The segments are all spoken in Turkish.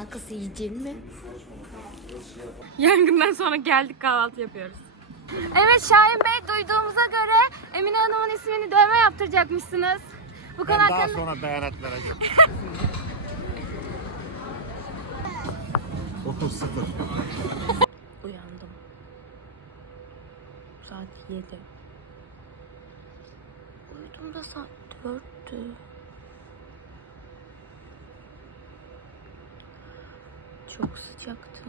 arkası yiyeceğim mi? Yangından sonra geldik kahvaltı yapıyoruz. Evet Şahin Bey duyduğumuza göre Emine Hanım'ın ismini dövme yaptıracakmışsınız. Bu konu Ben daha hakkında... sonra beyanat vereceğim. 9 0. Uyandım. Saat 7. Uyudum da saat 4'tü. Çok sıcaktı.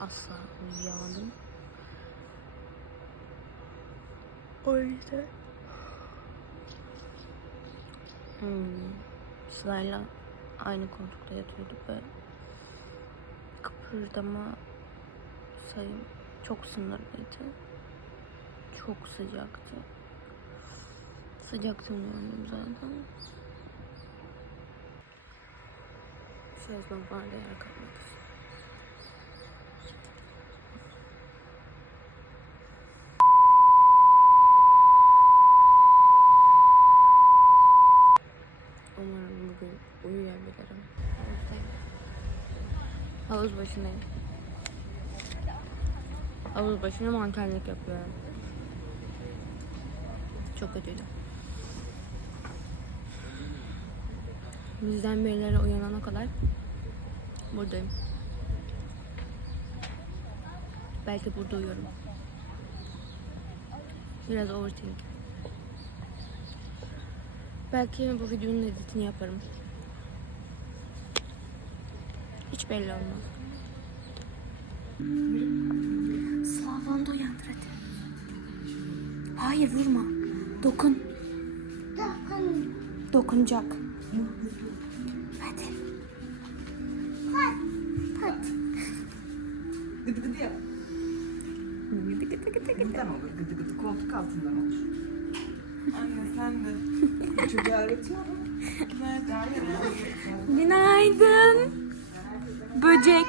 Asla uyuyamadım. O yüzden hmm, Sıla'yla aynı koltukta yatıyorduk ve kıpırdama sayım çok sınırlıydı. Çok sıcaktı. Sıcaktım uyandım zaten. Şezlonglarda yer kalmak. Umarım bugün uyuyabilirim. Havuz başındayım. Havuz başında mankenlik yapıyorum. Çok kötüydü. Bizden birileri uyanana kadar buradayım. Belki burada uyuyorum. Biraz overthink. Belki bu videonun editini yaparım. Hiç belli olmaz. Sıla onu da uyandır hadi. Hayır vurma. Dokun. Dokun. Dokunacak. Buradan olur. Gıdı gıdı koltuk altından olur. Anne sen de. Çocuğa öğretiyorum. Nerede? Günaydın. Böcek.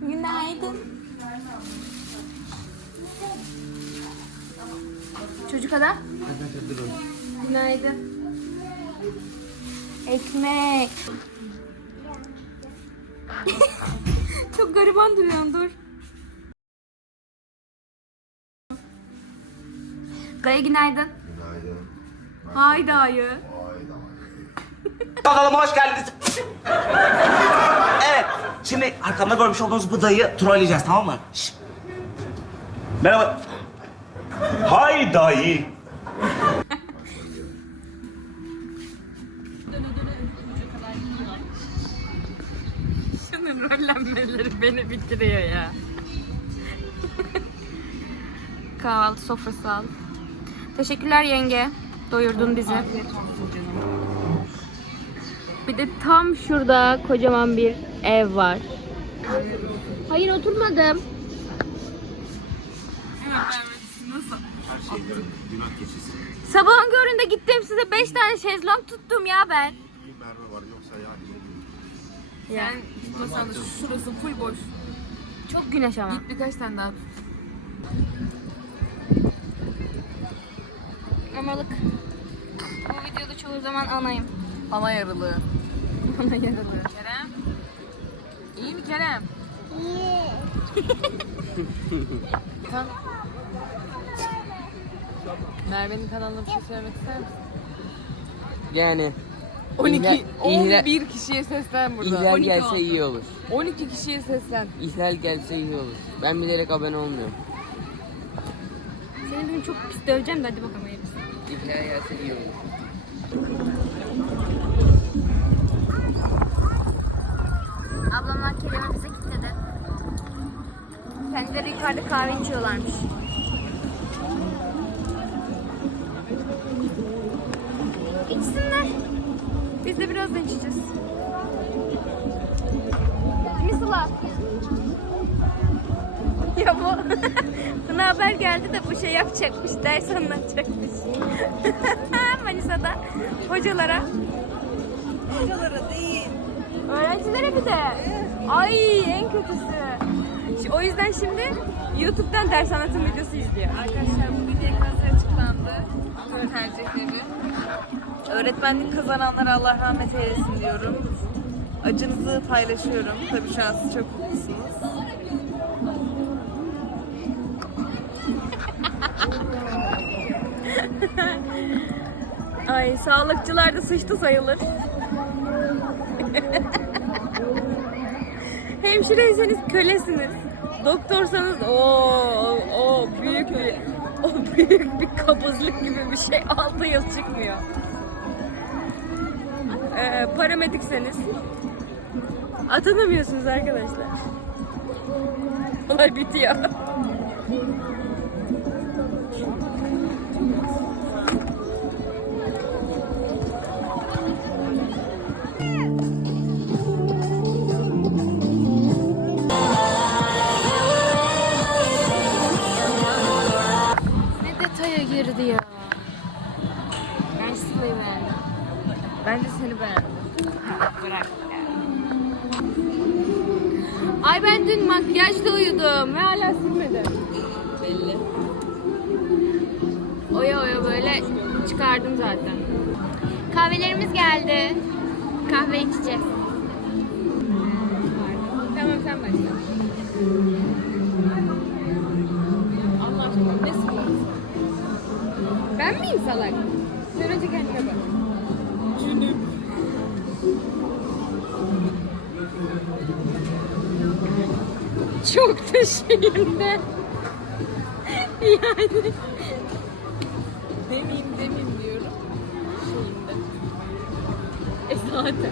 Günaydın. Çocuk adam. Günaydın. Ekmek. Çok gariban duruyorsun dur. Dayı günaydın. Günaydın. Haydi ayı. Bakalım hoş geldiniz. evet. Şimdi arkamda görmüş olduğunuz bu dayı trolleyeceğiz tamam mı? Şşt. Merhaba. Hay dayı. Şunun rollenmeleri beni bitiriyor ya. Kahvaltı sofrası al. Teşekkürler yenge. Doyurdun bizi. Bir de tam şurada kocaman bir ev var. Hayır oturmadım. Sabahın köründe gittim size 5 tane şezlong tuttum ya ben. Bir Merve var yoksa yani. Ya. Tutmasan da şurası full boş. Çok güneş ama. Git birkaç tane daha tut. Amalık. Bu videoda çoğu zaman anayım. Ana yarılığı. Ana yarılıyor. Kerem. İyi mi Kerem? Tamam. Merve'nin kanalına bir şey söylemek ister misin? Yani 12, İhlal- ihlal- 11 kişiye seslen burada. ihlal 12 gelse oldu. iyi olur. 12 kişiye seslen. İhlal gelse iyi olur. Ben bilerek abone olmuyorum. Seni bugün çok pis döveceğim de hadi bakalım İhlal gelse iyi olur. Ablamlar kelime bize kilitledi. Kendileri yukarıda kahve içiyorlarmış. Yapacakmış, ders anlatacakmış. Manisa'da hocalara. Hocalara değil. Öğrencilere bir de. Ay en kötüsü. O yüzden şimdi YouTube'dan ders anlatım videosu izliyor. Arkadaşlar bugün YKS açıklandı. Tüm tercihleri. Öğretmenlik kazananlara Allah rahmet eylesin diyorum. Acınızı paylaşıyorum. Tabii şu an siz çok mutlusunuz. Ay sağlıkçılar da sıçtı sayılır. Hemşireyseniz kölesiniz. Doktorsanız o o büyük bir o büyük bir kabızlık gibi bir şey 6 yıl çıkmıyor. Ee, paramedikseniz atanamıyorsunuz arkadaşlar. Olay bitiyor. Ben de seni beğendim. Bırak Ay ben dün makyajla uyudum ve hala silmedim. Belli. Oya oya böyle çıkardım zaten. Kahvelerimiz geldi. Kahve içeceğiz. Tamam sen başla. Ben miyim salak? Sen önce kendine bak. Çok da şeyimde. yani. Demeyeyim demeyeyim diyorum. Şeyimde. E zaten.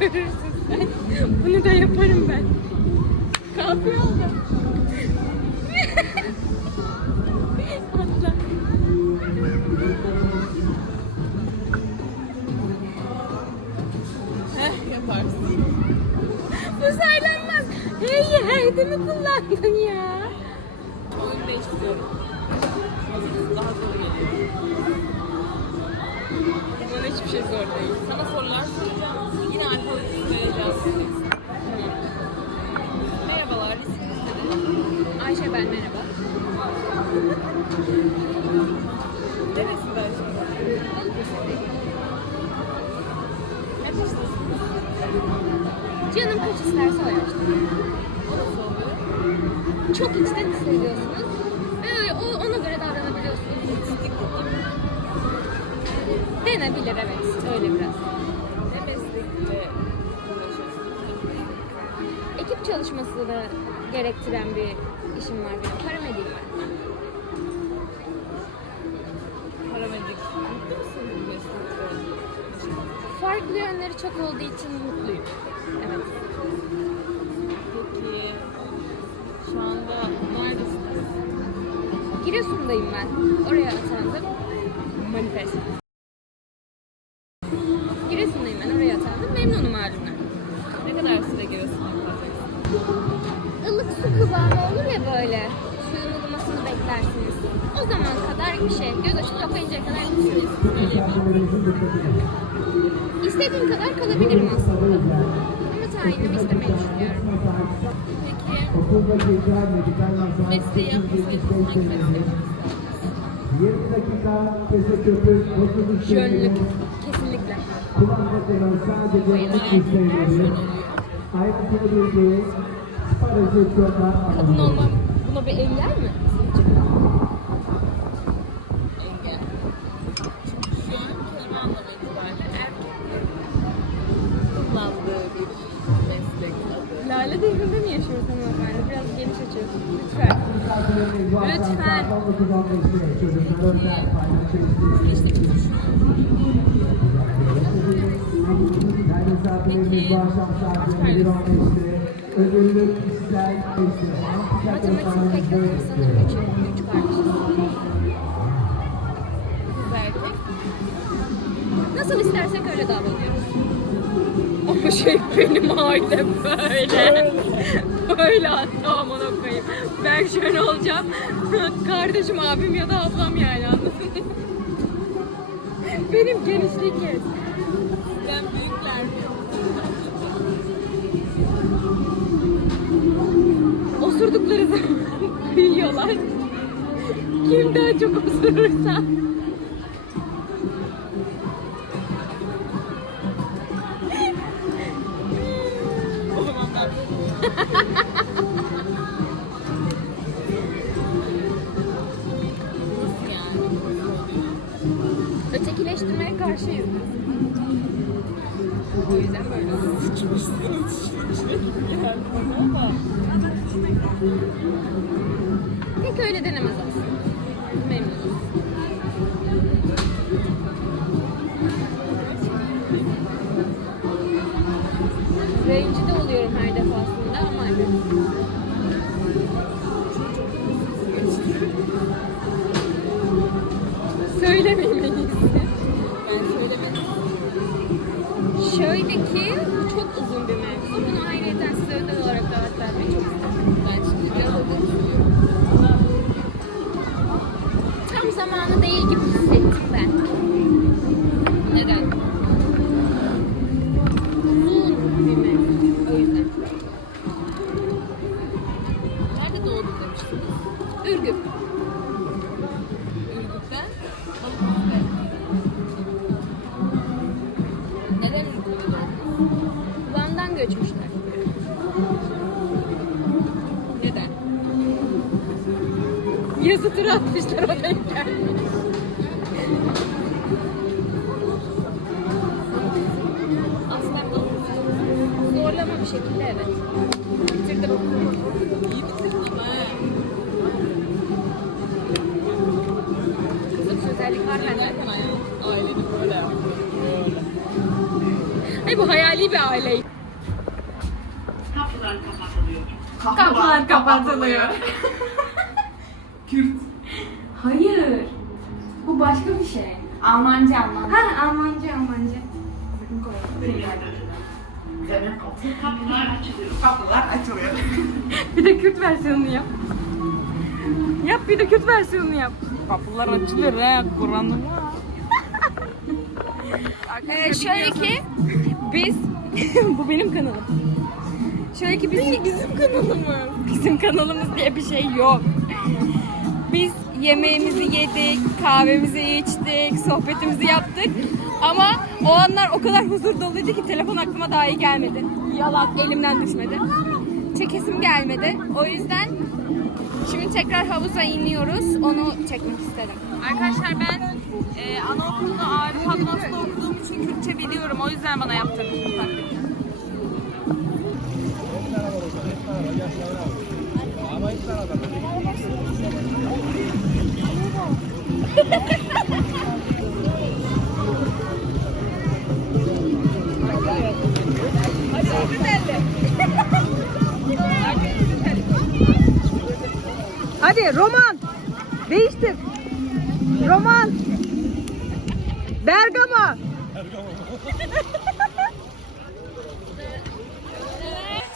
Görürsün sen. Bunu da yaparım ben. Kahve aldım. Hey mi kullandın ya? Oyun değiştiriyorum. Daha zor geliyor. Bana hiçbir şey zor değil. Sana sorular soracağım. Yine alfabetik sayacağız. Merhabalar, isminiz nedir? Ayşe ben merhaba. Neresinde Ayşe? Canım kaç isterse o yaşta. O nasıl oluyor? Çok içten hissediyorsunuz. Ve ona göre davranabiliyorsunuz. Denebilir evet. Öyle biraz. Ne meslekle? Ekip çalışmasını gerektiren bir işim var benim. Paramediyim ben. Paramedik. Mutlu musun bu? Farklı yönleri çok olduğu için mutluyum. Evet. Giresun'dayım ben. Oraya atandım. Manifest. Giresun'dayım ben. Oraya atandım. Memnunum halimden. Ne kadar süre Giresun'da kalacaksın? ılık su kıvamı olur ya böyle. Suyun ılımasını beklersiniz. O zaman kadar bir şey. Göz açıp kapayıncaya kadar tutuyoruz. İstediğim kadar kalabilirim aslında. Tayinimi istemeyi düşünüyorum. Peki mesleği yapmasını hangi mesleği? 20 dakika kese köpük, otobüs Jönlük. Kesinlikle. parazisyonlar Kadın olmam buna bir engel mi? An geçti. Ödüllü kişisel geçti. Matematik bekledim sanırım. Üç, üç kardeşiz. Kız erkek. Nasıl istersek öyle davranıyoruz. Ama şey benim ailem böyle. böyle hatta aman. Ben şöyle olacağım. Kardeşim, abim ya da ablam yani anladın? Benim genişlik kes. Ben büyükler. Osurdukları zaman büyüyorlar. Kim daha çok osurursa. Karşıyız. O yüzden böyle. Pek öyle denemez aslında. Atmışlar o denk gelmiş. Balıkesir. Zorlama bir şekilde evet. Bitirdim. İyi bitirdim ha. Kızım sözellik var bende. Ailenin böyle. Ay bu hayali bir aile. Kapılar kapatılıyor. Kürt. Şey. Almanca Almanca. Ha Almanca Almanca. Kapılar açılıyor. Bir de Kürt versiyonunu yap. Yap bir de Kürt versiyonunu yap. Kapılar açılıyor ha. Kur'an'ım Ee, şöyle ki biz bu benim kanalım. Şöyle ki biz bizim kanalımız. Bizim kanalımız diye bir şey yok. Biz yemeğimizi yedik, kahvemizi içtik, sohbetimizi yaptık. Ama o anlar o kadar huzur doluydu ki telefon aklıma dahi gelmedi. Yalan elimden düşmedi. Çekesim gelmedi. O yüzden şimdi tekrar havuza iniyoruz. Onu çekmek istedim. Arkadaşlar ben e, anaokulunda Arif Atmas'ta okuduğum için Kürtçe biliyorum. O yüzden bana yaptırmış bu taklidi. Hadi roman. Değiştir. Roman. Bergama.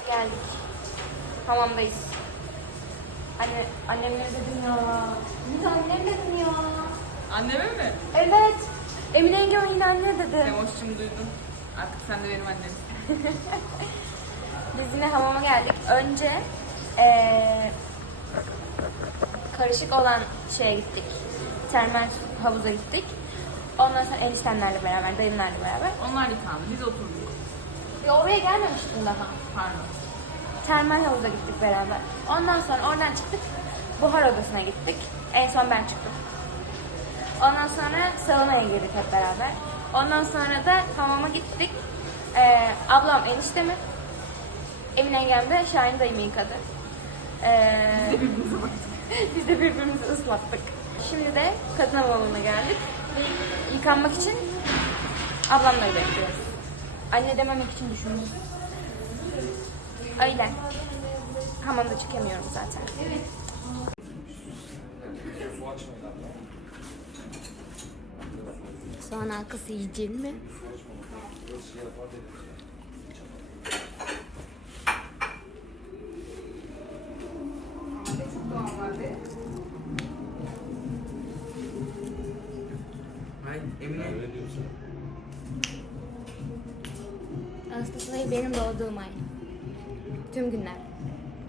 Geldik. Hamamdayız. Anne, annemleri dedim ya. Bir de annem dedim ya. Anneme mi? Evet. Emine yenge yine anne dedi. Emoş'cum duydum. Artık sen de benim annemsin. Biz yine hamama geldik. Önce eee, karışık olan şeye gittik. Termal havuza gittik. Ondan sonra eniştemlerle beraber, dayımlarla beraber. Onlar yıkandı. Biz oturduk. Ya oraya gelmemiştim daha. Pardon. Termal havuza gittik beraber. Ondan sonra oradan çıktık. Buhar odasına gittik. En son ben çıktım. Ondan sonra saunaya girdik hep beraber. Ondan sonra da hamama gittik. Ee, ablam eniştemi, Emine yengem de Şahin dayımı yıkadı. Ee, biz de birbirimizi ıslattık. Şimdi de kadın hamamına geldik. Yıkanmak için ablamları bekliyoruz. Anne dememek için düşündüm. Öyle. Hamamda çıkamıyorum zaten. Soğan halkası yiyecek mi? Benim doğduğum ay. Tüm günler.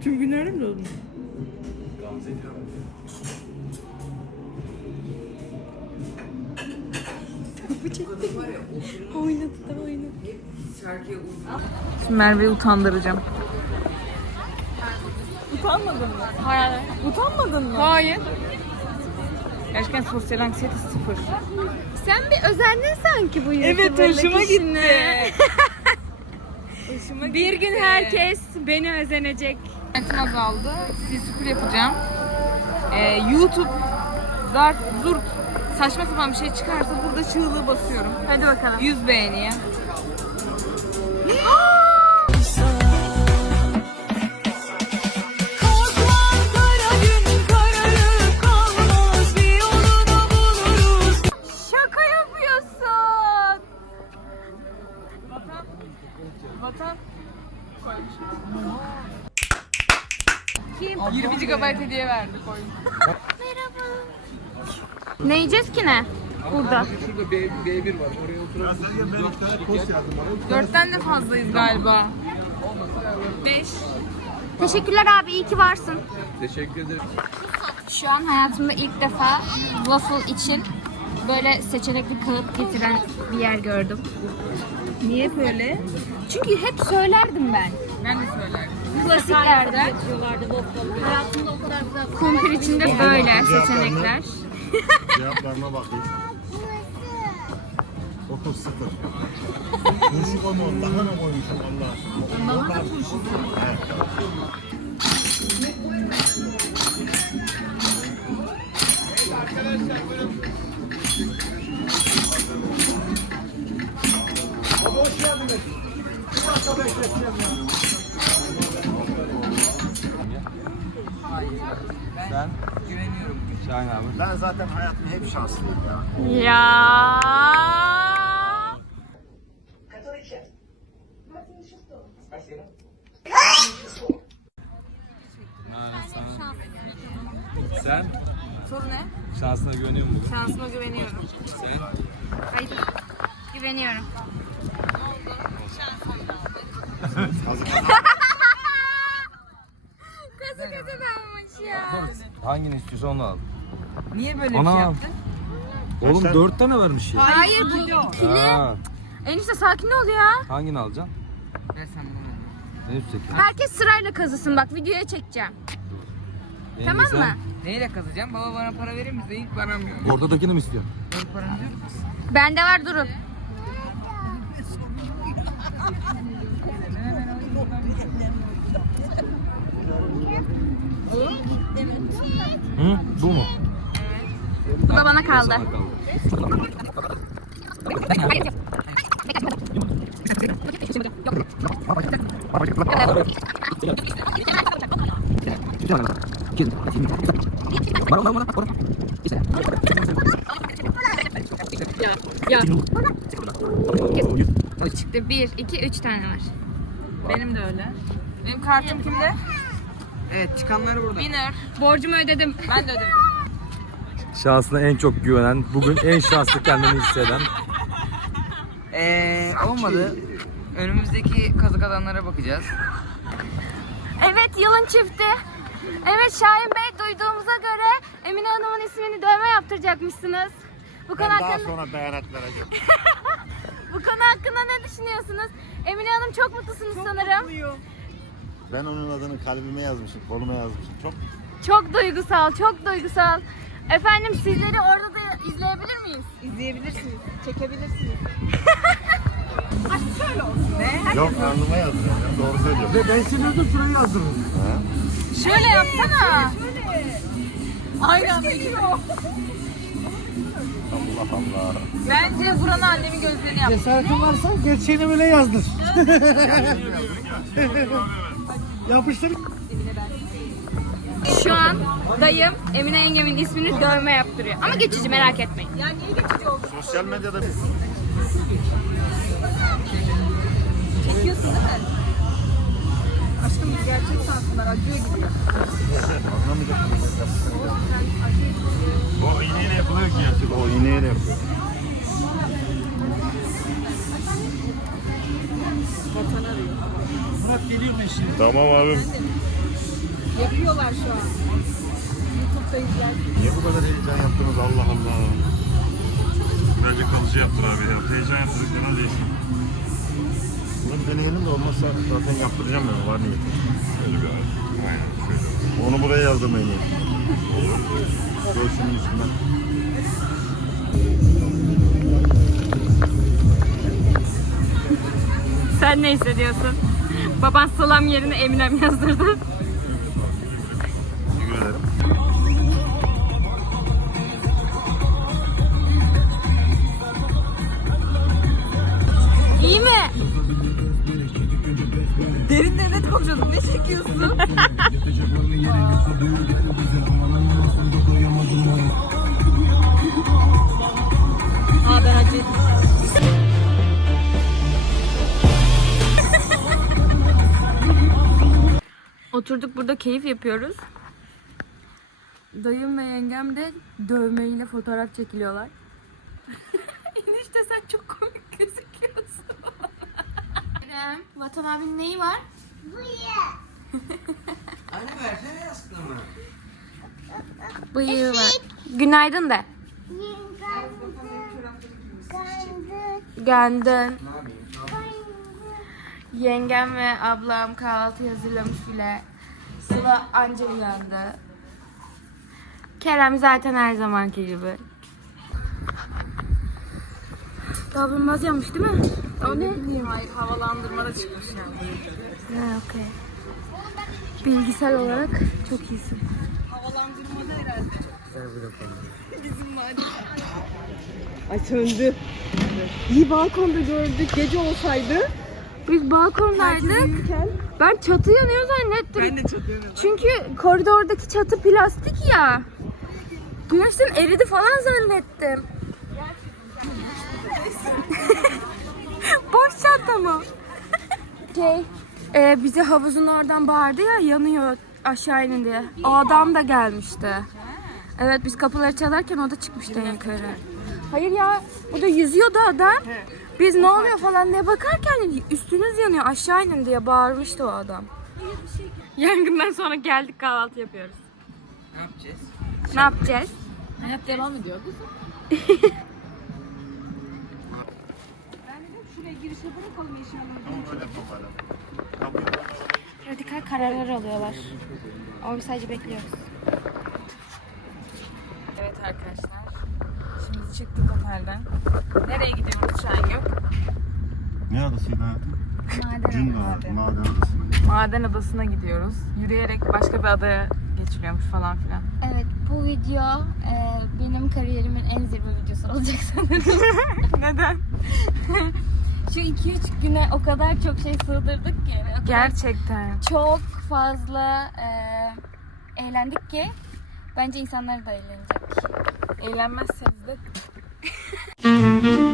Tüm günlerde mi doğdun? Gamze oynadı da oynadı. Şimdi Merve'yi utandıracağım. Utanmadın mı? Hayır. Utanmadın mı? Hayır. Gerçekten sosyal anksiyete sıfır. Sen bir özendin sanki bu yüzden. Evet hoşuma gitti. hoşuma Bir gün herkes beni özenecek. Kentim azaldı. Süpür yapacağım. Ee, YouTube zart zurt saçma sapan bir şey çıkarsa burada çığlığı basıyorum. Hadi bakalım. 100 beğeniye. Yiyeceğiz ki ne? Burada. Dörtten de fazlayız galiba. 5. Teşekkürler abi iyi ki varsın. Teşekkür ederim. Şu an hayatımda ilk defa waffle için böyle seçenekli kağıt getiren bir yer gördüm. Niye böyle? Çünkü hep söylerdim ben. Ben de söylerdim. Klasiklerde. Kumpir içinde böyle seçenekler. Cevaplarına bakayım. 9 0. Turşu koyma onu. Daha ne koymuşum Allah? Bana da turşu. Evet. Ben güveniyorum. Şahin abi. Ben zaten hayatımda hep şanslıyım ya. Ya. Sen Soru ne? şansına güveniyor musun? Şansıma güveniyorum. Sen? Hayır. Güveniyorum. Kazı kazı kalmış ya. Hangini istiyorsan onu al. Niye böyle bir Ana. şey yaptın? Oğlum dört tane vermiş ya. Hayır bu ikili. Ha, Enişte sakin ol ya. hangini alacaksın? Ver sen bunu. En üstteki. Herkes sırayla kazısın bak videoya çekeceğim. En Tamam güzel. mı? Neyle kazacağım? Baba bana para verir misin? İlk param yok. Ortadakini mi istiyorsun? Benim param yok. Bende var durun. Bu da bana kaldı. Kaldı. Çıktı. Bir, iki, üç tane var. Benim de öyle. Benim kartım kimde? Evet çıkanlar burada. Winner. Borcumu ödedim. Ben de ödedim. Şansına en çok güvenen, bugün en şanslı kendini hisseden. Eee olmadı. Önümüzdeki kazı kazanlara bakacağız. Evet yılın çifti. Evet Şahin Bey duyduğumuza göre Emine Hanım'ın ismini dövme yaptıracakmışsınız. Bu konu Ben daha hakkında, sonra beyanat vereceğim. bu konu hakkında ne düşünüyorsunuz? Emine Hanım çok mutlusunuz sanırım. Ben onun adını kalbime yazmışım, koluma yazmışım. Çok Çok duygusal, çok duygusal. Efendim sizleri orada da izleyebilir miyiz? İzleyebilirsiniz. Çekebilirsiniz. Yok alnıma yazıyorum ya. Doğru söylüyorum. Ve ben siliyordum şurayı yazdırdım. Şöyle yapsana. Aynen. Allah Allah. Bence buranın annemin gözlerini yap. Cesaretin varsa gerçeğini böyle yazdır. Yapıştır. Şu an dayım Emine yengemin ismini dövme yaptırıyor. Ama geçici merak etmeyin. Sosyal medyada bir Aşkım gerçek sansınlar acıyor gibi. anlamayacak O iğneyle yapılıyor ki gerçek. O iğneyle yapıyor. Murat geliyor mu eşine? Tamam abim. Yapıyorlar şu an. YouTube'da izler. Niye bu kadar heyecan yaptınız Allah Allah. Bence kalıcı yaptır abi ya. Heyecan yaptırdıklarına değişsin. Bunu bir deneyelim de olmazsa zaten yaptıracağım ben. Var niyetim. Şöyle bir ay. Aynen şöyle. Onu buraya yazdırmayı niyetim. Göğsünün üstünden. Sen ne hissediyorsun? Baban salam yerine Eminem yazdırdı. İyi mi? Derin devlet konuşuyorduk. Ne çekiyorsun? Aa ben Oturduk burada keyif yapıyoruz. Dayım ve yengem de dövmeyle fotoğraf çekiliyorlar. Enişte sen çok komik gözüküyorsun. Kerem, Vatan abinin neyi var? Anne versene yastığımı. Bıyığı var. Günaydın de. Gündün. Ne yapayım? Yengem ve ablam kahvaltı hazırlamış bile. Sıla anca uyandı. Kerem zaten her zamanki gibi. Davranmaz yanmış değil mi? O ne? Hayır havalandırmada çıkmış yani. Ha, okey. Bilgisel olarak çok iyisin. Havalandırmada herhalde. Bizim var. Ay söndü. İyi balkonda gördük. Gece olsaydı. Biz balkondaydık. Ben çatı yanıyor zannettim. Ben de çatıyorum. Çünkü koridordaki çatı plastik ya. Güneşten eridi falan zannettim. Boş çanta mı? Şey, e, bize havuzun oradan bağırdı ya yanıyor aşağı inin diye. O adam da gelmişti. Evet biz kapıları çalarken o da çıkmıştı en yukarı. Hayır ya burada yüzüyordu adam. Biz ne oluyor falan diye bakarken üstünüz yanıyor aşağı inin diye bağırmıştı o adam. Yangından sonra geldik kahvaltı yapıyoruz. Ne yapacağız? Ne yapacağız? Hayat devam ediyor. Tamam Radikal kararlar alıyorlar. Ama biz sadece bekliyoruz. Evet arkadaşlar. Şimdi çıktık otelden. Nereye gidiyoruz şu an yok? Ne adasıydı hayatım? Cunda, Maden Adası. Maden adasına gidiyoruz. Yürüyerek başka bir adaya geçiliyormuş falan filan. Evet, bu video e, benim kariyerimin en zirve videosu olacak sanırım. Neden? Şu 2-3 güne o kadar çok şey sığdırdık ki. ve o kadar Gerçekten. Çok fazla e, eğlendik ki bence insanlar da eğlenecek. Eğlenmezseniz de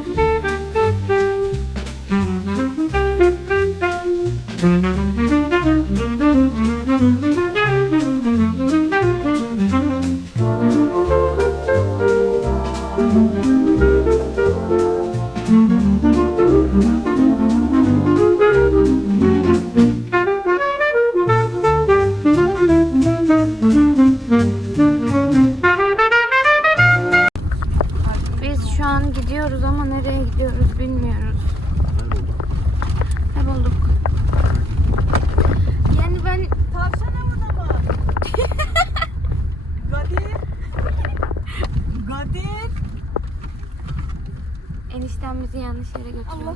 eniştem bizi yanlış yere götürüyor.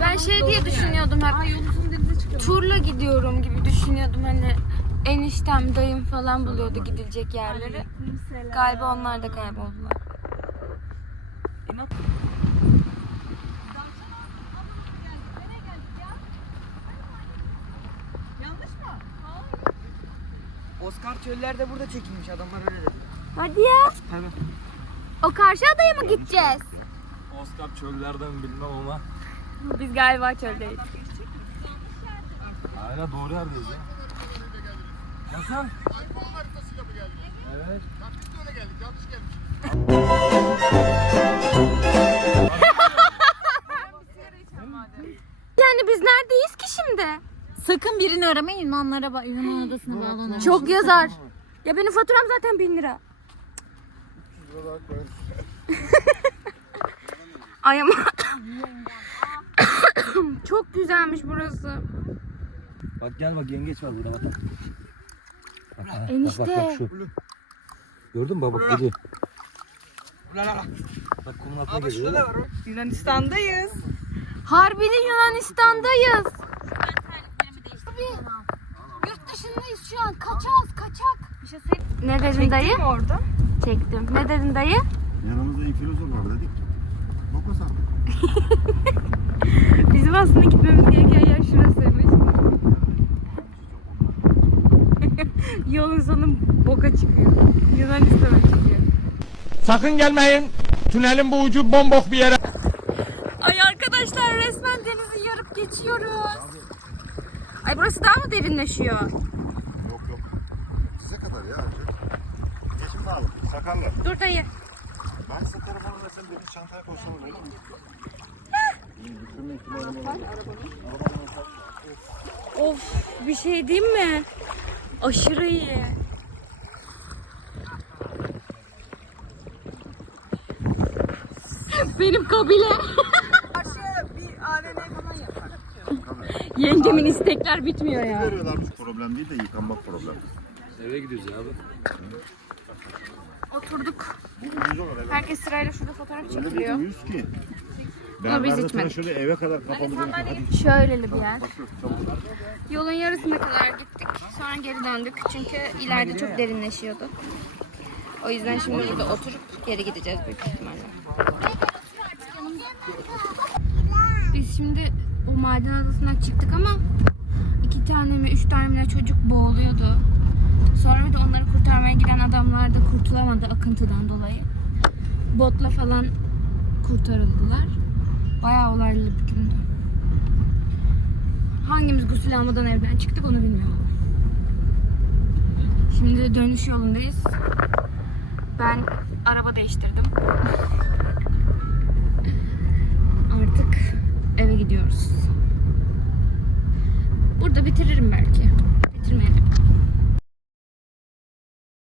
Ben şey diye düşünüyordum hep. Turla gidiyorum gibi düşünüyordum hani eniştem, dayım falan buluyordu gidilecek yerleri. Galiba onlar da kayboldular. Oscar çöllerde burada çekilmiş adamlar öyle dedi. Hadi ya. Tabii. O karşı adaya mı gideceğiz? Oscar çöllerden bilmem ama. Biz galiba çöldeyiz. Hala doğru yerdeyiz ya. Nasıl? Evet. Yani biz neredeyiz ki şimdi? Sakın birini aramayın Yunanlara ba- Yunan adasına bağlanın. Çok yazar. Ya benim faturam zaten bin lira. Ay ama çok güzelmiş burası. Bak gel bak yengeç var burada bak. Bak. Bak, bak, bak şu. Gördün mü bak bak geliyor. Bak kumun altına geliyor. Yunanistan'dayız. Harbiden Yunanistan'dayız. Abi, yurt dışındayız şu an. Kaçağız kaçak. Ne dedin dayı? orada? Çektim. Ne dedin dayı? Yanımızda infilozor var dedik. Boka sardık. Bizim aslında gitmemiz gereken yer şurasıymış. Yolun sonu boka çıkıyor. Yunanistan'a çıkıyor. Sakın gelmeyin. Tünelin bu ucu bombok bir yere. Ay arkadaşlar resmen denizi yarıp geçiyoruz. Ay burası daha mı derinleşiyor? Yok yok. Size kadar ya önce. Geçin bağlı. Sakarlar. Dur dayı. Deniz çantaya koysam olur mu? İyi düşürme ihtimalim olur. Of bir şey diyeyim mi? Aşırı iyi. Benim kabile. bir AVM falan yapar. Yengemin istekler bitmiyor ya. Veriyorlarmış problem değil de yıkanmak problem. Eve gidiyoruz ya abi. Oturduk. Herkes sırayla şurada fotoğraf Öyle bir çekiliyor. ki. Ama biz Ben sana içmedik. şöyle eve kadar kapalım. Hadi Şöyleli bir yer. Yolun yarısına kadar gittik. Sonra geri döndük. Çünkü ileride çok derinleşiyordu. O yüzden şimdi burada oturup geri gideceğiz büyük ihtimalle. Biz şimdi bu maden adasına çıktık ama iki tane mi üç tane mi ne çocuk boğuluyordu. Sonra bir de onları kurtarmaya giden adamlar da kurtulamadı akıntıdan dolayı. Botla falan kurtarıldılar. Bayağı olaylı bir gündü. Hangimiz gusül almadan evden çıktık onu bilmiyorum. Şimdi de dönüş yolundayız. Ben araba değiştirdim. Artık eve gidiyoruz. Burada bitiririm belki. Bitirmeyelim.